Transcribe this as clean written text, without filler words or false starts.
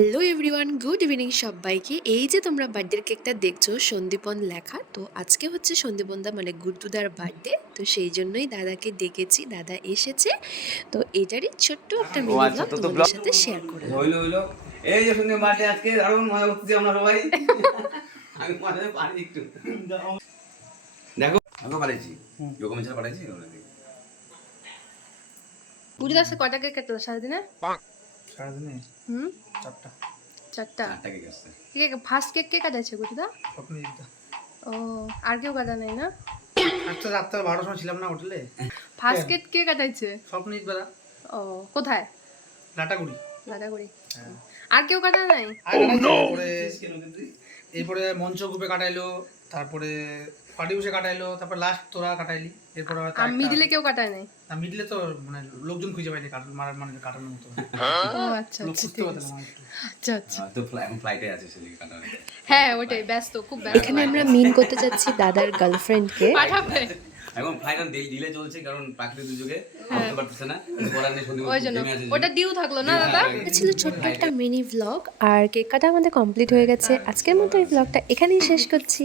Hello everyone, good evening সবাইকে। এই যে তোমরা বার্থডের কেকটা দেখছো সন্দীপন লেখা, তো আজকে হচ্ছে সন্দীপনদা মানে গুড্ডুদার বার্থডে, তো সেই জন্যই দাদাকে ডেকেছি, দাদা এসেছে। তো এটারই ছোট্ট একটা ও মিনি আচ্ছা, ব্লগ তো তোমাদের ব্লগ সাথে শেয়ার করলাম। হইলো এই যে শুনে বার্থডে আজকে দারুণ মজা করতেছি আমরা সবাই। আমি মজা পারি একটু দেখো আমি পাঠাইছি ডকুমেন্ট ছাড়া পাঠাইছি গুজরাট সে কয়টা কেক কাটলো সারাদিনে? সারাদিনে হুম, চারটা। চারটা। চারটা কেক আসছে। ঠিক আছে, ফার্স্ট কেক কে কাটাইছে গুজরা? স্বপ্নজিৎদা। ও, আর কেউ কাটা নাই না? আজকে রাত্রে 12টার সময় ছিলাম না হোটেলে। ফার্স্ট কেক কে কাটাইছে? স্বপ্নজিৎ দাদা ও, কোথায়? লাটাগুড়ি। লাটাগুড়ি। হ্যাঁ। আর কেউ কাটা নাই? এরপরে মঞ্চ গ্রুপে কাটাইলো, তারপরে পার্টি বসে কাটাইলো, তারপর লাস্ট তোরা কাটাইলি। এরপরে আর মিডিলে কেউ কাটায় নাই? মিডলে তো মানে লোকজন খুঁজে পাইনি মানে কাটানোর মতো। ও আচ্ছা লোক আচ্ছা, খুঁজতে ঠিক পারতাম আছে। না একটু। আচ্ছা আচ্ছা। তো এখন ফ্লাইটে আছে সেদিকে কাটা হ্যাঁ ওটাই, ব্যস্ত, খুব ব্যস্ত। এখানে আমরা মিন করতে যাচ্ছি দাদার গার্লফ্রেন্ডকে। পাঠাবে এখন ফ্লাইট ডিলে চলছে কারণ প্রাকৃতিক দুর্যোগে করতে পারতেছে না, বলার নেই সন্দীপ ওই জন্য নেমে আছে ওটা ডিউ থাকলো না দাদা? এটা ছিল ছোট্ট একটা মিনি ব্লগ, আর কেক কাটা আমাদের কমপ্লিট হয়ে গেছে। আজকের মতো এই ব্লগটা এখানেই শেষ করছি।